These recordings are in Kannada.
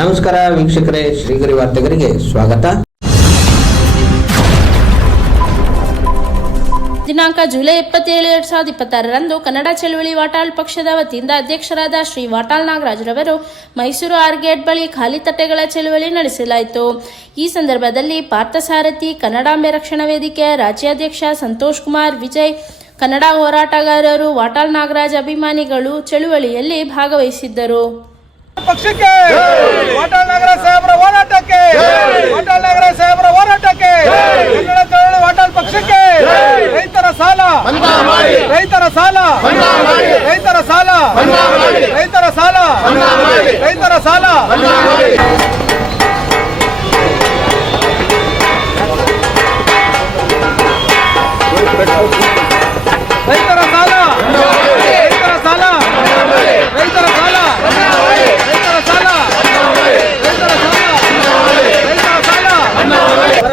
ನಮಸ್ಕಾರ ವೀಕ್ಷಕರೇ, ಶ್ರೀಗರಿ ವಾರ್ತೆಗರಿಗೆ ಸ್ವಾಗತ. ದಿನಾಂಕ ಜುಲೈ 27, 2026ರಂದು ಕನ್ನಡ ಚಳವಳಿ ವಾಟಾಳ್ ಪಕ್ಷದ ವತಿಯಿಂದ ಅಧ್ಯಕ್ಷರಾದ ಶ್ರೀ ವಾಟಾಳ್ ನಾಗರಾಜ್ ರವರು ಮೈಸೂರು ಆರ್ಗೇಟ್ ಬಳಿ ಖಾಲಿ ತಟ್ಟೆಗಳ ಚಳವಳಿ ನಡೆಸಲಾಯಿತು. ಈ ಸಂದರ್ಭದಲ್ಲಿ ಪಾರ್ಥಸಾರಥಿ, ಕನ್ನಡಾಂಬೆ ರಕ್ಷಣಾ ವೇದಿಕೆಯ ರಾಜ್ಯಾಧ್ಯಕ್ಷ ಸಂತೋಷ್ ಕುಮಾರ್ ವಿಜಯ್, ಕನ್ನಡ ಹೋರಾಟಗಾರರು, ವಾಟಾಳ್ ನಾಗರಾಜ್ ಅಭಿಮಾನಿಗಳು ಚಳುವಳಿಯಲ್ಲಿ ಭಾಗವಹಿಸಿದ್ದರು. ಪಕ್ಷಕ್ಕೆ ವಾಟಾಳ್ ನಾಗರಾಜ್ ಸಾಹೇಬರ ಹೋರಾಟಕ್ಕೆ, ವಾಟಾಳ್ ನಾಗರಾಜ್ ಸಾಹೇಬರ ಹೋರಾಟಕ್ಕೆ, ಕನ್ನಡ ಚಳವಳಿ ವಾಟಾಳ್ ಪಕ್ಷಕ್ಕೆ. ರೈತರ ಸಾಲ, ರೈತರ ಸಾಲ, ರೈತರ ಸಾಲ, ರೈತರ ಸಾಲ, ರೈತರ ಸಾಲ. ರೈತರ ಸಾಲ, ರೈತರ ಸಾಲ, ರೈತರ ಸಾಲ, ರೈತರ ಸಾಲ, ರೈತರ ಸಾಲ,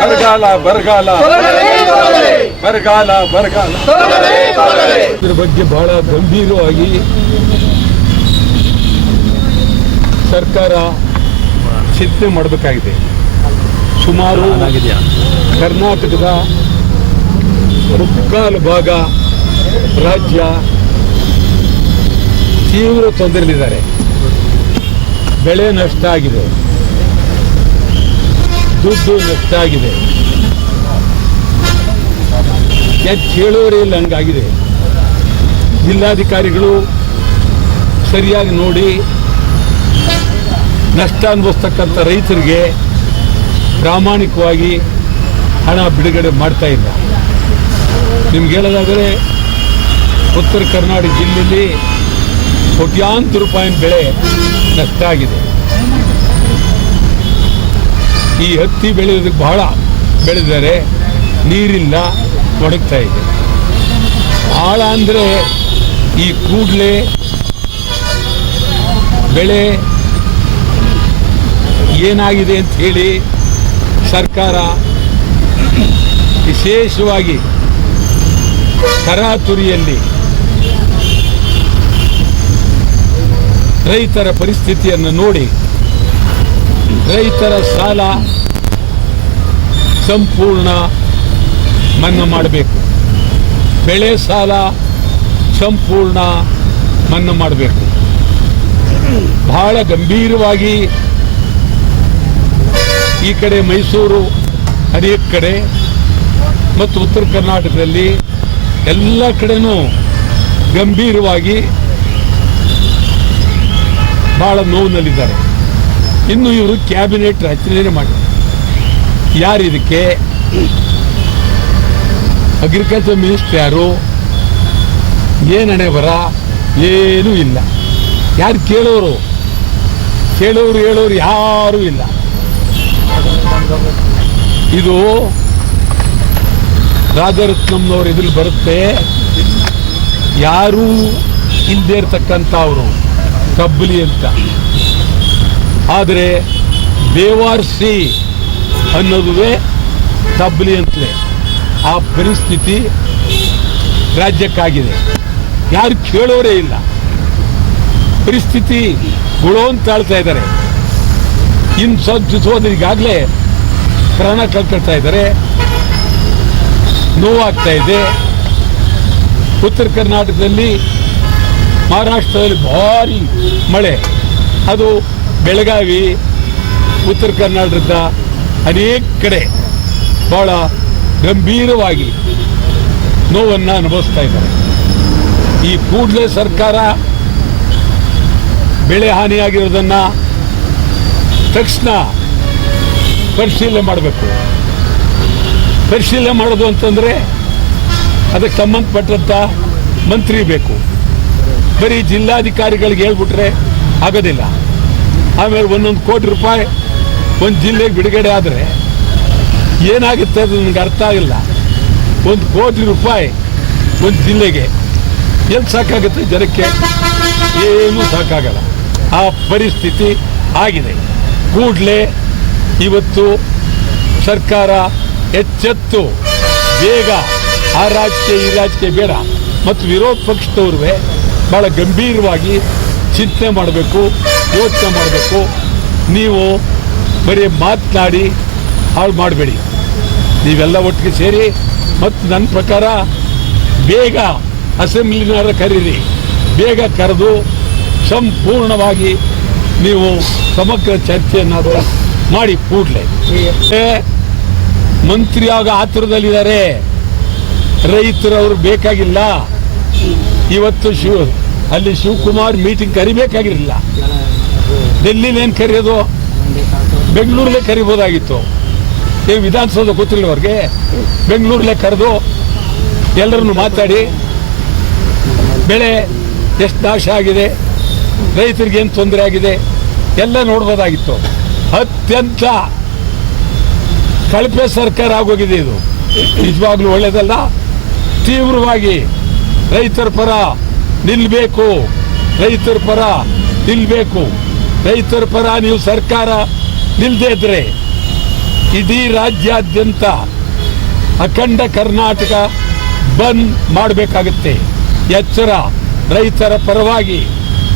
ಬರಗಾಲ ಬರಗಾಲ ಬರಗಾಲ ಬರಗಾಲ. ಇದ್ರ ಬಗ್ಗೆ ಬಹಳ ಗಂಭೀರವಾಗಿ ಸರ್ಕಾರ ಚಿಂತನೆ ಮಾಡಬೇಕಾಗಿದೆ. ಸುಮಾರು ಕರ್ನಾಟಕದ ಮುಕ್ಕಾಲು ಭಾಗ ರಾಜ್ಯ ತೀವ್ರ ತೊಂದರೆಯಲ್ಲಿದ್ದಾರೆ. ಬೆಳೆ ನಷ್ಟ ಆಗಿದೆ, ದುಡ್ಡು ನಷ್ಟ ಆಗಿದೆ, ಕೇಳೋರೇ ಇಲ್ಲ ಹಂಗಾಗಿದೆ. ಜಿಲ್ಲಾಧಿಕಾರಿಗಳು ಸರಿಯಾಗಿ ನೋಡಿ ನಷ್ಟ ಅನುಭವಿಸ್ತಕ್ಕಂಥ ರೈತರಿಗೆ ಪ್ರಾಮಾಣಿಕವಾಗಿ ಹಣ ಬಿಡುಗಡೆ ಮಾಡ್ತಾ ಇಲ್ಲ. ನಿಮ್ಗೆ ಹೇಳೋದಾದರೆ ಉತ್ತರ ಕರ್ನಾಟಕ ಜಿಲ್ಲೆಯಲ್ಲಿ ಕೋಟ್ಯಾಂತರ ರೂಪಾಯಿನ ಬೆಳೆ ನಷ್ಟ ಆಗಿದೆ. ಈ ಹತ್ತಿ ಬೆಳೆಯೋದಕ್ಕೆ ಬಹಳ ಬೆಳೆದರೆ ನೀರಿಲ್ಲ, ಒಣಗ್ತಾ ಇದೆ. ಭಾಳ ಅಂದರೆ ಈ ಕೂಡಲೇ ಬೆಳೆ ಏನಾಗಿದೆ ಅಂತ ಹೇಳಿ ಸರ್ಕಾರ ವಿಶೇಷವಾಗಿ ತರಾತುರಿಯಲ್ಲಿ ರೈತರ ಪರಿಸ್ಥಿತಿಯನ್ನು ನೋಡಿ ರೈತರ ಸಾಲ ಸಂಪೂರ್ಣ ಮನ್ನಾ ಮಾಡಬೇಕು, ಬೆಳೆ ಸಾಲ ಸಂಪೂರ್ಣ ಮನ್ನಾ ಮಾಡಬೇಕು. ಬಹಳ ಗಂಭೀರವಾಗಿ ಈ ಕಡೆ ಮೈಸೂರು, ಅನೇಕ ಕಡೆ ಮತ್ತು ಉತ್ತರ ಕರ್ನಾಟಕದಲ್ಲಿ ಎಲ್ಲ ಕಡೆನೂ ಗಂಭೀರವಾಗಿ ಬಹಳ ನೋವಿನಲ್ಲಿದ್ದಾರೆ. ಇನ್ನು ಇವರು ಕ್ಯಾಬಿನೆಟ್ ರಚನೆ ಮಾಡಿ ಯಾರು ಇದಕ್ಕೆ? ಅಗ್ರಿಕಲ್ಚರ್ ಮಿನಿಸ್ಟರ್ ಯಾರು? ಏನು ಹಣೆ ಬರ? ಏನೂ ಇಲ್ಲ. ಯಾರು ಕೇಳೋರು ಹೇಳೋರು ಯಾರೂ ಇಲ್ಲ. ಇದು ರಾಜರತ್ನಂನವ್ರು ಇದ್ರಲ್ಲಿ ಬರುತ್ತೆ. ಯಾರೂ ಇಲ್ಲದೆ ಇರ್ತಕ್ಕಂಥ ಅವರು ಕಬ್ಬಲಿ ಅಂತ. ಆದರೆ ಬೇವಾರ್ಸಿ ಅನ್ನೋದುವೇ ಕಬ್ಬಲಿ ಅಂತಲೇ ಆ ಪರಿಸ್ಥಿತಿ ರಾಜ್ಯಕ್ಕಾಗಿದೆ. ಯಾರು ಕೇಳೋರೇ ಇಲ್ಲ. ಪರಿಸ್ಥಿತಿ ಗುಳೋ ಅಂತ ತಾಳ್ತಾ ಇದ್ದಾರೆ. ಇನ್ನು ಸ್ವಲ್ಪ ಈಗಾಗಲೇ ಪ್ರಾಣ ಕಳ್ಕೊಳ್ತಾ ಇದ್ದಾರೆ, ನೋವಾಗ್ತಾ ಇದೆ. ಉತ್ತರ ಕರ್ನಾಟಕದಲ್ಲಿ, ಮಹಾರಾಷ್ಟ್ರದಲ್ಲಿ ಭಾರಿ ಮಳೆ, ಅದು ಬೆಳಗಾವಿ, ಉತ್ತರ ಕರ್ನಾಟಕದ ಅನೇಕ ಕಡೆ ಭಾಳ ಗಂಭೀರವಾಗಿ ನೋವನ್ನು ಅನುಭವಿಸ್ತಾ ಇದ್ದಾರೆ. ಈ ಕೂಡಲೇ ಸರ್ಕಾರ ಬೆಳೆ ಹಾನಿಯಾಗಿರೋದನ್ನು ತಕ್ಷಣ ಪರಿಶೀಲನೆ ಮಾಡಬೇಕು. ಪರಿಶೀಲನೆ ಮಾಡೋದು ಅಂತಂದರೆ ಅದಕ್ಕೆ ಸಂಬಂಧಪಟ್ಟಂಥ ಮಂತ್ರಿ ಬೇಕು. ಬರೀ ಜಿಲ್ಲಾಧಿಕಾರಿಗಳಿಗೆ ಹೇಳ್ಬಿಟ್ರೆ ಆಗೋದಿಲ್ಲ. ಆಮೇಲೆ 1 ಕೋಟಿ ರೂಪಾಯಿ ಒಂದು ಜಿಲ್ಲೆಗೆ ಬಿಡುಗಡೆ ಆದರೆ ಏನಾಗುತ್ತೆ ಅದು ನನಗೆ ಅರ್ಥ ಆಗಿಲ್ಲ. 1 ಕೋಟಿ ರೂಪಾಯಿ ಒಂದು ಜಿಲ್ಲೆಗೆ ಎಲ್ಲಿ ಸಾಕಾಗುತ್ತೆ? ಜನಕ್ಕೆ ಏನೂ ಸಾಕಾಗಲ್ಲ. ಆ ಪರಿಸ್ಥಿತಿ ಆಗಿದೆ. ಕೂಡಲೇ ಇವತ್ತು ಸರ್ಕಾರ ಎಚ್ಚೆತ್ತು ಬೇಗ ಆ ರಾಜಕೀಯ ಈ ರಾಜಕೀಯ ಬೇಡ, ಮತ್ತು ವಿರೋಧ ಪಕ್ಷದವ್ರೇ ಭಾಳ ಗಂಭೀರವಾಗಿ ಚಿಂತನೆ ಮಾಡಬೇಕು, ಯೋಚನೆ ಮಾಡಬೇಕು. ನೀವು ಬರೀ ಮಾತನಾಡಿ ಹಾಳು ಮಾಡಬೇಡಿ. ನೀವೆಲ್ಲ ಒಟ್ಟಿಗೆ ಸೇರಿ ಮತ್ತು ನನ್ನ ಪ್ರಕಾರ ಬೇಗ ಅಸೆಂಬ್ಲಿನಾರ ಕರೀರಿ. ಬೇಗ ಕರೆದು ಸಂಪೂರ್ಣವಾಗಿ ನೀವು ಸಮಗ್ರ ಚರ್ಚೆಯನ್ನಾದರೂ ಮಾಡಿ ಕೂಡಲೇ. ಮಂತ್ರಿಯಾಗ ಆತುರದಲ್ಲಿದ್ದಾರೆ. ರೈತರವರು ಬೇಕಾಗಿಲ್ಲ. ಇವತ್ತು ಅಲ್ಲಿ ಶಿವಕುಮಾರ್ ಮೀಟಿಂಗ್ ಕರಿಬೇಕಾಗಿರಲಿಲ್ಲ. ಡೆಲ್ಲಿಲೇನು ಕರೆಯೋದು, ಬೆಂಗಳೂರಲ್ಲೇ ಕರಿಬೋದಾಗಿತ್ತು. ಈ ವಿಧಾನಸೌಧ ಗೊತ್ತಿಲ್ಲ ಅವ್ರಿಗೆ. ಬೆಂಗಳೂರಲ್ಲೇ ಕರೆದು ಎಲ್ಲರನ್ನು ಮಾತಾಡಿ ಬೆಳೆ ಎಷ್ಟು ನಾಶ ಆಗಿದೆ, ರೈತರಿಗೆ ಏನು ತೊಂದರೆ ಆಗಿದೆ ಎಲ್ಲ ನೋಡ್ಬೋದಾಗಿತ್ತು. ಅತ್ಯಂತ ಕಳಪೆ ಸರ್ಕಾರ ಆಗೋಗಿದೆ ಇದು. ನಿಜವಾಗ್ಲೂ ಒಳ್ಳೆಯದಲ್ಲ. ತೀವ್ರವಾಗಿ ರೈತರ ಪರ ನಿಲ್ಲಬೇಕು. ರೈತರ ಪರ ನಿಲ್ಲಬೇಕು. ರೈತರ ಪರ ನೀವು ಸರ್ಕಾರ ನಿಲ್ಲದೇ ಇದ್ರೆ ಇಡೀ ರಾಜ್ಯಾದ್ಯಂತ ಅಖಂಡ ಕರ್ನಾಟಕ ಬಂದ್ ಮಾಡಬೇಕಾಗುತ್ತೆ. ಎಚ್ಚರ. ರೈತರ ಪರವಾಗಿ,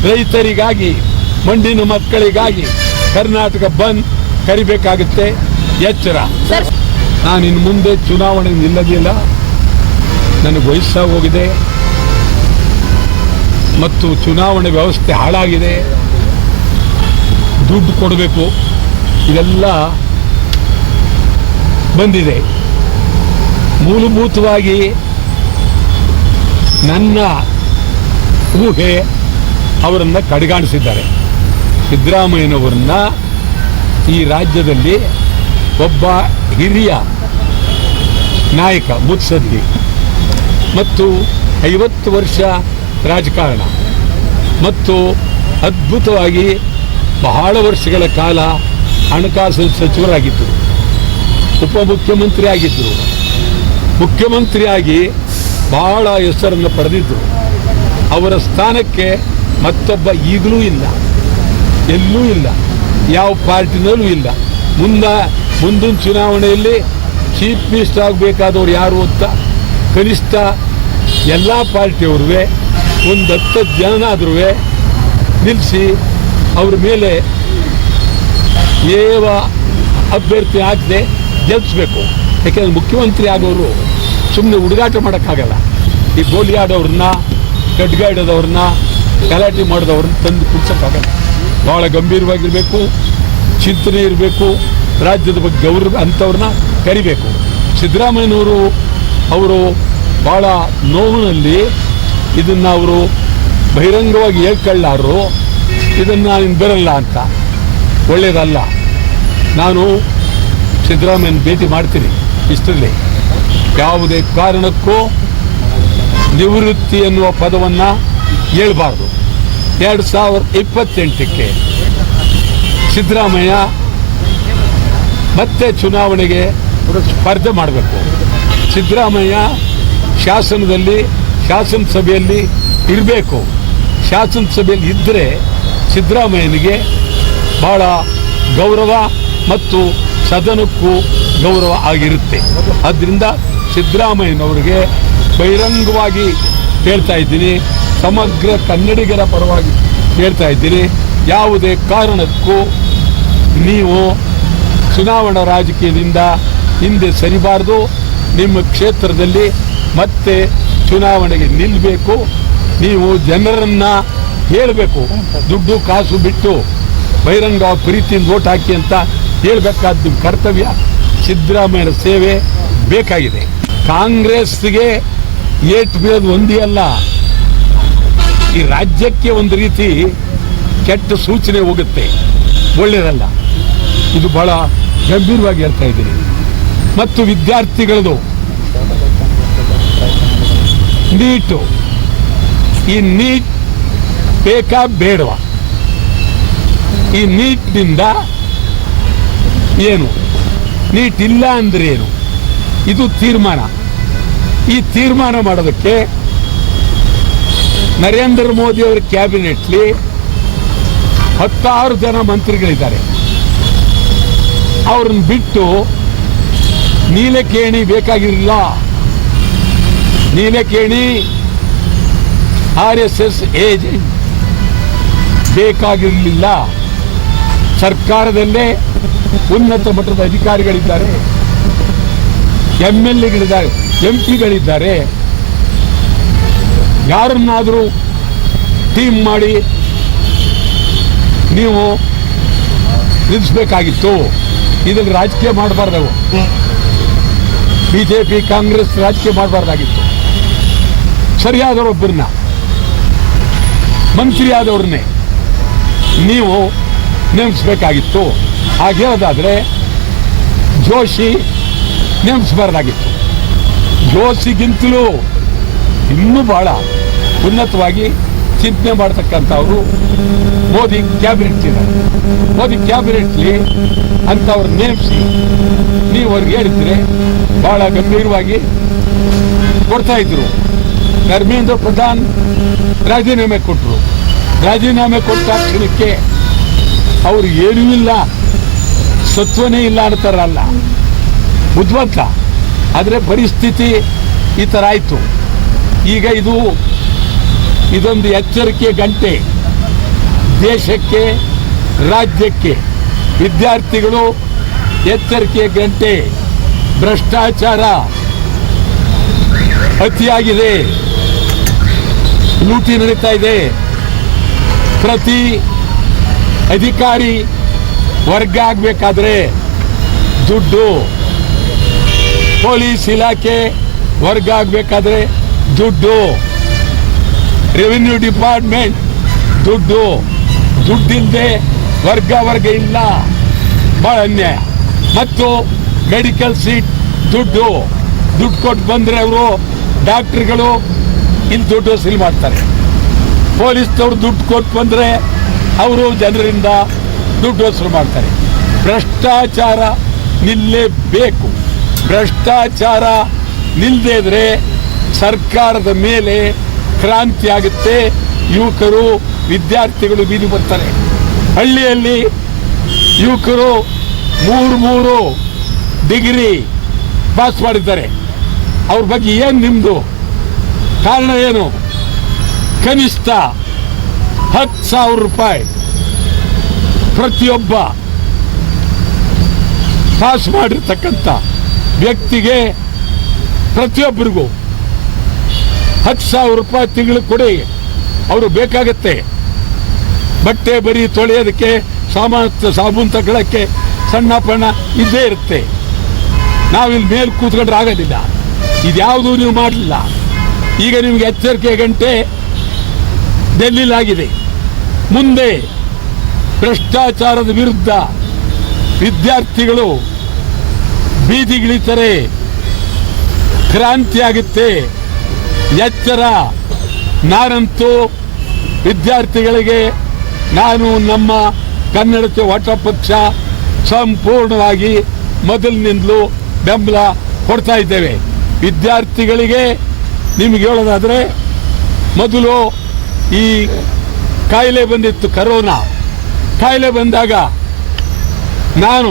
ರೈತರಿಗಾಗಿ, ಮಂಡಿನ ಮಕ್ಕಳಿಗಾಗಿ ಕರ್ನಾಟಕ ಬಂದ್ ಕರಿಬೇಕಾಗುತ್ತೆ. ಎಚ್ಚರ. ನಾನು ಇನ್ನು ಮುಂದೆ ಚುನಾವಣೆ ನಿಲ್ಲದಿಲ್ಲ. ನನಗೆ ವಯಸ್ಸಾಗಿ ಹೋಗಿದೆ ಮತ್ತು ಚುನಾವಣೆ ವ್ಯವಸ್ಥೆ ಹಾಳಾಗಿದೆ. ದುಡ್ಡು ಕೊಡಬೇಕು, ಇದೆಲ್ಲ ಬಂದಿದೆ. ಮೂಲಭೂತವಾಗಿ ನನ್ನ ಊಹೆ ಅವರನ್ನು ಕಡೆಗಾಣಿಸಿದ್ದಾರೆ. ಸಿದ್ದರಾಮಯ್ಯನವರನ್ನ ಈ ರಾಜ್ಯದಲ್ಲಿ ಒಬ್ಬ ಹಿರಿಯ ನಾಯಕ, ಮುತ್ಸದ್ದಿ ಮತ್ತು 50 ವರ್ಷ ರಾಜಕಾರಣ ಮತ್ತು ಅದ್ಭುತವಾಗಿ ಬಹಳ ವರ್ಷಗಳ ಕಾಲ ಹಣಕಾಸು ಸಚಿವರಾಗಿದ್ದರು, ಉಪಮುಖ್ಯಮಂತ್ರಿ ಆಗಿದ್ದರು, ಮುಖ್ಯಮಂತ್ರಿಯಾಗಿ ಬಹಳ ಹೆಸರನ್ನು ಪಡೆದಿದ್ದರು. ಅವರ ಸ್ಥಾನಕ್ಕೆ ಮತ್ತೊಬ್ಬ ಈಗಲೂ ಇಲ್ಲ, ಎಲ್ಲೂ ಇಲ್ಲ, ಯಾವ ಪಾರ್ಟಿನಲ್ಲೂ ಇಲ್ಲ. ಮುಂದಿನ ಚುನಾವಣೆಯಲ್ಲಿ ಚೀಫ್ ಮಿನಿಸ್ಟರ್ ಆಗಬೇಕಾದವ್ರು ಯಾರು ಅಂತ ಕನಿಷ್ಠ ಎಲ್ಲ ಪಾರ್ಟಿಯವ್ರಿಗೆ ಒಂದು 10 ಜನನಾದ್ರೂ ನಿಲ್ಲಿಸಿ ಅವ್ರ ಮೇಲೆ ಏವ ಅಭ್ಯರ್ಥಿ ಹಾಕದೆ ಗೆಲ್ಲಿಸ್ಬೇಕು. ಯಾಕೆಂದರೆ ಮುಖ್ಯಮಂತ್ರಿ ಆಗೋರು ಸುಮ್ಮನೆ ಹುಡುಗಾಟ ಮಾಡೋಕ್ಕಾಗಲ್ಲ. ಈ ಗೋಲಿ ಆಡೋರನ್ನ, ಗಡ್ಗಾಡೋದವ್ರನ್ನ, ಗಲಾಟೆ ಮಾಡಿದವ್ರನ್ನ ತಂದು ಕುಡ್ಸೋಕ್ಕಾಗಲ್ಲ. ಭಾಳ ಗಂಭೀರವಾಗಿರಬೇಕು, ಚಿಂತನೆ ಇರಬೇಕು, ರಾಜ್ಯದ ಬಗ್ಗೆ ಗೌರವ ಅಂಥವ್ರನ್ನ ಕರಿಬೇಕು. ಸಿದ್ದರಾಮಯ್ಯನವರು ಅವರು ಭಾಳ ನೋವಿನಲ್ಲಿ ಇದನ್ನು ಅವರು ಬಹಿರಂಗವಾಗಿ ಹೇಳ್ಕೊಳ್ಳಾರು. ಇದನ್ನು ಇನ್ನು ಬರಲ್ಲ ಅಂತ. ಒಳ್ಳೆಯದಲ್ಲ. ನಾನು ಸಿದ್ದರಾಮಯ್ಯನ ಭೇಟಿ ಮಾಡ್ತೀನಿ. ಇಷ್ಟರಲ್ಲಿ ಯಾವುದೇ ಕಾರಣಕ್ಕೂ ನಿವೃತ್ತಿ ಎನ್ನುವ ಪದವನ್ನು ಹೇಳ್ಬಾರ್ದು. 2028ಕ್ಕೆ ಸಿದ್ದರಾಮಯ್ಯ ಮತ್ತೆ ಚುನಾವಣೆಗೆ ಸ್ಪರ್ಧೆ ಮಾಡಬೇಕು. ಸಿದ್ದರಾಮಯ್ಯ ಶಾಸನಸಭೆಯಲ್ಲಿ ಇರಬೇಕು. ಶಾಸನಸಭೆಯಲ್ಲಿ ಇದ್ದರೆ ಸಿದ್ದರಾಮಯ್ಯನಿಗೆ ಭಾಳ ಗೌರವ ಮತ್ತು ಸದನಕ್ಕೂ ಗೌರವ ಆಗಿರುತ್ತೆ. ಆದ್ದರಿಂದ ಸಿದ್ದರಾಮಯ್ಯನವರಿಗೆ ಬಹಿರಂಗವಾಗಿ ಹೇಳ್ತಾ ಇದ್ದೀನಿ, ಸಮಗ್ರ ಕನ್ನಡಿಗರ ಪರವಾಗಿ ಹೇಳ್ತಾ ಇದ್ದೀನಿ, ಯಾವುದೇ ಕಾರಣಕ್ಕೂ ನೀವು ಚುನಾವಣಾ ರಾಜಕೀಯದಿಂದ ಹಿಂದೆ ಸರಿಬಾರ್ದು. ನಿಮ್ಮ ಕ್ಷೇತ್ರದಲ್ಲಿ ಮತ್ತೆ ಚುನಾವಣೆಗೆ ನಿಲ್ಲಬೇಕು. ನೀವು ಜನರನ್ನು ಹೇಳಬೇಕು, ದುಡ್ಡು ಕಾಸು ಬಿಟ್ಟು ಬಹಿರಂಗ ಪ್ರೀತಿಯಿಂದ ಓಟ್ ಹಾಕಿ ಅಂತ ಹೇಳಬೇಕಾದ ನಿಮ್ಮ ಕರ್ತವ್ಯ. ಸಿದ್ದರಾಮಯ್ಯನ ಸೇವೆ ಬೇಕಾಗಿದೆ. ಕಾಂಗ್ರೆಸ್ಗೆ ಏಟ್ ಬೀಳೋದು ಒಂದೇ ಅಲ್ಲ, ಈ ರಾಜ್ಯಕ್ಕೆ ಒಂದು ರೀತಿ ಕೆಟ್ಟ ಸೂಚನೆ ಹೋಗುತ್ತೆ. ಒಳ್ಳೆಯದಲ್ಲ. ಇದು ಬಹಳ ಗಂಭೀರವಾಗಿ ಹೇಳ್ತಾ ಇದ್ದೀನಿ. ಮತ್ತು ವಿದ್ಯಾರ್ಥಿಗಳದು ನೀಟು, ಈ ನೀಟ್ ಬೇಕಾ ಬೇಡವಾ? ಈ ನೀಟ್ನಿಂದ ಏನು, ನೀಟ್ ಇಲ್ಲ ಅಂದ್ರೆ ಏನು? ಇದು ತೀರ್ಮಾನ. ಈ ತೀರ್ಮಾನ ಮಾಡೋದಕ್ಕೆ ನರೇಂದ್ರ ಮೋದಿ ಅವರ ಕ್ಯಾಬಿನೆಟ್ಲಿ 16 ಜನ ಮಂತ್ರಿಗಳಿದ್ದಾರೆ. ಅವ್ರನ್ನ ಬಿಟ್ಟು ನೀಲಕೇಣಿ ಬೇಕಾಗಿರಲಿಲ್ಲ. ನೀಲಕೇಣಿ RSS ಏಜೆಂಟ್ ಬೇಕಾಗಿರಲಿಲ್ಲ. ಸರ್ಕಾರದಲ್ಲೇ ಉನ್ನತ ಮಟ್ಟದ ಅಧಿಕಾರಿಗಳಿದ್ದಾರೆ, MLAಗಳಿದ್ದಾರೆ, MP ಗಳಿದ್ದಾರೆ. ಯಾರನ್ನಾದರೂ ಟೀಮ್ ಮಾಡಿ ನೀವು ನಿಲ್ಲಿಸಬೇಕಾಗಿತ್ತು. ಇದರಲ್ಲಿ ರಾಜಕೀಯ ಮಾಡಬಾರ್ದವು. BJP ಕಾಂಗ್ರೆಸ್ ರಾಜಕೀಯ ಮಾಡಬಾರ್ದಾಗಿತ್ತು. ಸರಿಯಾದವರೊಬ್ಬರನ್ನ, ಮಂತ್ರಿ ಆದವ್ರನ್ನೇ ನೀವು ನೇಮಿಸಬೇಕಾಗಿತ್ತು. ಹಾಗೆ ಹೇಳೋದಾದ್ರೆ ಜೋಶಿ ನೇಮಿಸಬಾರ್ದಾಗಿತ್ತು. ಜೋಶಿಗಿಂತಲೂ ಇನ್ನೂ ಬಹಳ ಉನ್ನತವಾಗಿ ಚಿಂತನೆ ಮಾಡ್ತಕ್ಕಂಥವ್ರು ಮೋದಿ ಕ್ಯಾಬಿನೆಟ್ ಇದ್ದಾರೆ. ಮೋದಿ ಕ್ಯಾಬಿನೆಟ್ಲಿ ಅಂಥವ್ರು ನೇಮಿಸಿ ನೀವು ಅವ್ರಿಗೆ ಹೇಳಿದ್ರೆ ಬಹಳ ಗಂಭೀರವಾಗಿ ಕೊಡ್ತಾ ಇದ್ರು. ಧರ್ಮೇಂದ್ರ ಪ್ರಧಾನ್ ರಾಜೀನಾಮೆ ಕೊಟ್ಟರು. ರಾಜೀನಾಮೆ ಕೊಟ್ಟ ಕ್ಷಣಕ್ಕೆ ಅವ್ರು ಏನೂ ಇಲ್ಲ, ಸತ್ವನೇ ಇಲ್ಲ ಅಂತಾರಲ್ಲ, ಬುದ್ಧಿವಂತ. ಆದರೆ ಪರಿಸ್ಥಿತಿ ಈ ಥರ ಆಯಿತು. ಈಗ ಇದೊಂದು ಎಚ್ಚರಿಕೆ ಗಂಟೆ ದೇಶಕ್ಕೆ, ರಾಜ್ಯಕ್ಕೆ. ವಿದ್ಯಾರ್ಥಿಗಳು ಎಚ್ಚರಿಕೆ ಗಂಟೆ. ಭ್ರಷ್ಟಾಚಾರ ಅತಿಯಾಗಿದೆ, ಲೂಟಿ ನಡೀತಾ ಇದೆ. ಪ್ರತಿ ಅಧಿಕಾರಿ ವರ್ಗ ಆಗಬೇಕಾದ್ರೆ ದುಡ್ಡು, ಪೊಲೀಸ್ ಇಲಾಖೆ ವರ್ಗ ಆಗಬೇಕಾದ್ರೆ ದುಡ್ಡು, ರೆವಿನ್ಯೂ ಡಿಪಾರ್ಟ್ಮೆಂಟ್ ದುಡ್ಡು. ದುಡ್ಡಿಲ್ಲದೆ ವರ್ಗ ಇಲ್ಲ, ಬಹಳ ಅನ್ಯಾಯ. ಮತ್ತು ಮೆಡಿಕಲ್ ಸೀಟ್ ದುಡ್ಡು ಕೊಟ್ಟು ಬಂದರೆ ಅವರು ಡಾಕ್ಟರ್ಗಳು ಇಲ್ಲಿ ದುಡ್ಡು ವಸೂಲಿ ಮಾಡ್ತಾರೆ. ಪೊಲೀಸ್ನವರು ದುಡ್ಡು ಕೊಟ್ಟು ಬಂದರೆ ಅವರು ಜನರಿಂದ ದುಡ್ಡು ವಸೂಲು ಮಾಡ್ತಾರೆ. ಭ್ರಷ್ಟಾಚಾರ ನಿಲ್ಲೇಬೇಕು. ಭ್ರಷ್ಟಾಚಾರ ನಿಲ್ಲದೇ ಇದ್ರೆ ಸರ್ಕಾರದ ಮೇಲೆ ಕ್ರಾಂತಿ ಆಗುತ್ತೆ. ಯುವಕರು, ವಿದ್ಯಾರ್ಥಿಗಳು ಬೀದಿ ಬರ್ತಾರೆ. ಹಳ್ಳಿಯಲ್ಲಿ ಯುವಕರು 3 ಡಿಗ್ರಿ ಪಾಸ್ ಮಾಡಿದ್ದಾರೆ. ಅವ್ರ ಬಗ್ಗೆ ಏನು ನಿಮ್ಮದು? ಕಾರಣ ಏನು? ಕನಿಷ್ಠ 10,000 ರೂಪಾಯಿ ಪ್ರತಿಯೊಬ್ಬ ಪಾಸ್ ಮಾಡಿರ್ತಕ್ಕಂಥ ವ್ಯಕ್ತಿಗೆ, ಪ್ರತಿಯೊಬ್ಬರಿಗೂ 10,000 ರೂಪಾಯಿ ತಿಂಗಳು ಕೊಡಿ. ಅವರು ಬೇಕಾಗತ್ತೆ ಬಟ್ಟೆ ಬರಿ ತೊಳೆಯೋದಕ್ಕೆ, ಸಾಬೂನು ತಗೊಳ್ಳೋಕ್ಕೆ, ಸಣ್ಣ ಪಣ್ಣ ಇದ್ದೇ ಇರುತ್ತೆ. ನಾವಿಲ್ಲಿ ಮೇಲೆ ಕೂತ್ಕೊಂಡ್ರೆ ಆಗೋದಿಲ್ಲ. ಇದ್ಯಾವುದೂ ನೀವು ಮಾಡಲಿಲ್ಲ. ಈಗ ನಿಮಗೆ ಎಚ್ಚರಿಕೆ ಗಂಟೆ ಡೆಲ್ಲಿಲಾಗಿದೆ. ಮುಂದೆ ಭ್ರಷ್ಟಾಚಾರದ ವಿರುದ್ಧ ವಿದ್ಯಾರ್ಥಿಗಳು ಬೀದಿಗಿಳಿತಾರೆ, ಕ್ರಾಂತಿ ಆಗುತ್ತೆ. ಎಚ್ಚರ. ನಾನಂತೂ ವಿದ್ಯಾರ್ಥಿಗಳಿಗೆ, ನಮ್ಮ ಕನ್ನಡತೆ ಹೋರಾಟ ಪಕ್ಷ ಸಂಪೂರ್ಣವಾಗಿ ಮೊದಲಿನಿಂದಲೂ ಬೆಂಬಲ ಕೊಡ್ತಾ ಇದ್ದೇವೆ. ವಿದ್ಯಾರ್ಥಿಗಳಿಗೆ ನಿಮ್ಗೆ ಹೇಳೋದಾದರೆ, ಮೊದಲು ಈ ಕಾಯಿಲೆ ಬಂದಿತ್ತು, ಕರೋನಾ ಕಾಯಿಲೆ ಬಂದಾಗ ನಾನು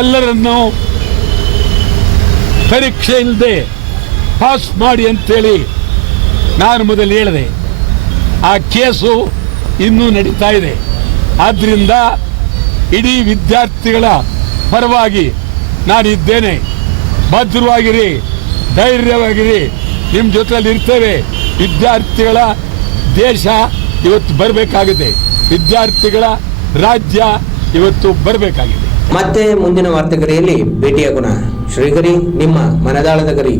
ಎಲ್ಲರನ್ನು ಪರೀಕ್ಷೆ ಇಲ್ಲದೆ ಪಾಸ್ ಮಾಡಿ ಅಂತೇಳಿ ನಾನು ಮೊದಲು ಹೇಳಿದೆ. ಆ ಕೇಸು ಇನ್ನೂ ನಡೀತಾ ಇದೆ. ಆದ್ದರಿಂದ ಇಡೀ ವಿದ್ಯಾರ್ಥಿಗಳ ಪರವಾಗಿ ನಾನಿದ್ದೇನೆ. ಭದ್ರವಾಗಿರಿ, ಧೈರ್ಯವಾಗಿರಿ, ನಿಮ್ಮ ಜೊತೆಯಲ್ಲಿ ಇರ್ತೇವೆ. ವಿದ್ಯಾರ್ಥಿಗಳ ದೇಶ ಇವತ್ತು ಬರಬೇಕಾಗಿದೆ. ವಿದ್ಯಾರ್ಥಿಗಳ ರಾಜ್ಯ ಇವತ್ತು ಬರಬೇಕಾಗಿದೆ. ಮತ್ತೆ ಮುಂದಿನ ವಾರ್ತೆಗರಿಯಲ್ಲಿ ಭೇಟಿಯಾಗೋಣ. ಶ್ರೀಗರಿ, ನಿಮ್ಮ ಮನದಾಳದ ಗರಿ.